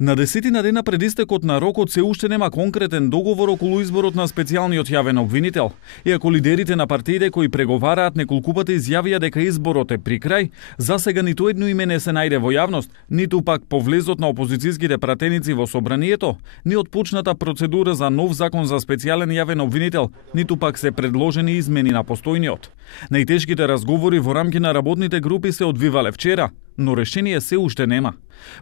На 10 дена пред истекот на рокот се уште нема конкретен договор околу изборот на специјалниот јавен обвинител. Иако лидерите на партиите кои преговараат неколку пати изјавија дека изборот е при крај, засега ниту едно име не се најде во јавност, ниту пак по влезот на опозицијските пратеници во собранието, ни отпочната процедура за нов закон за специјален јавен обвинител, ниту пак се предложени измени на постојниот. Најтешките разговори во рамки на работните групи се одвивале вчера, но решение се уште нема.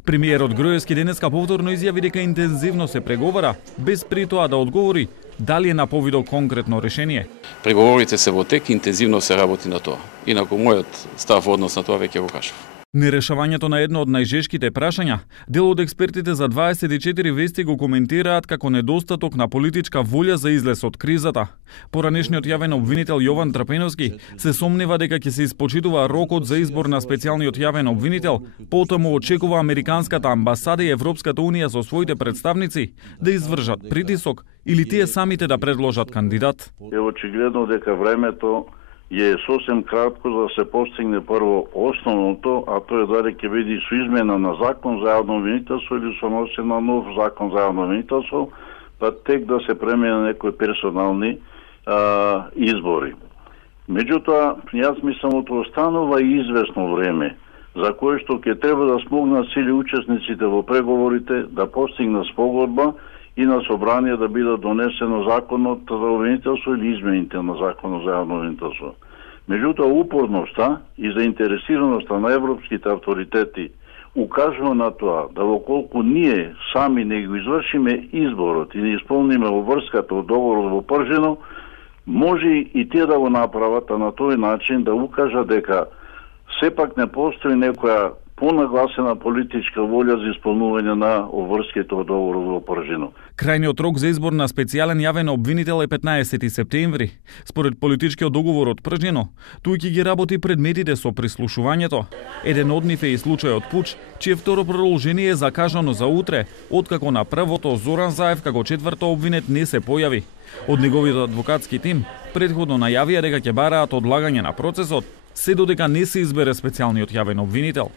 Премиерот Груевски денеска повторно изјави дека интензивно се преговара, без при тоа да одговори дали е наповидо конкретно решение. Преговорите се во тек, интензивно се работи на тоа. Инаку мојот став во однос на тоа веќе го кажав. Нерешавањето на едно од најжешките прашања, дел од експертите за 24 вести го коментираат како недостаток на политичка волја за излез од кризата. Поранешниот јавен обвинител Јован Трпеновски се сомнева дека ќе се испочитува рокот за избор на специјалниот јавен обвинител, потому очекува Американската амбасада и Европската унија со своите представници да извршат притисок или тие самите да предложат кандидат. Е очигледно дека времето е сосем кратко за да се постигне прво основното, а тоа е дали ќе биде со измена на закон за јавно обвинителство или со носење на нов закон за јавно обвинителство, па тек да се премине на некои персонални избори. Меѓутоа, јас мислам ото останува известно време за кое што ќе треба да смогнат сили учесниците во преговорите да постигнат спогодба и на собрание да биде донесено законот за обвинителство или измените на законот за јавно обвинителство. Меѓутоа, упорноста и заинтересираноста на европските авторитети укажува на тоа да околку ние сами не го извршиме изборот и не исполниме обврската од договорот во Пржино, може и тие да го направат, а на тој начин да укажа дека сепак не постои некоја понагласена политичка волја за исполнување на обврските од договорот во Пржино. Крајниот рок за избор на специјален јавен обвинител е 15 септември. Според политичкиот договор од Пржино, тој ќе ги работи предметите со прислушувањето. Еден од нив е и случајот Пуч, чие второ продолжение е закажано за утре, откако на првото Зоран Заев како четврто обвинет не се појави. Од неговиот адвокатски тим претходно најавија дека ќе бараат одлагање на процесот, се додека не се избере специјалниот јавен обвинител.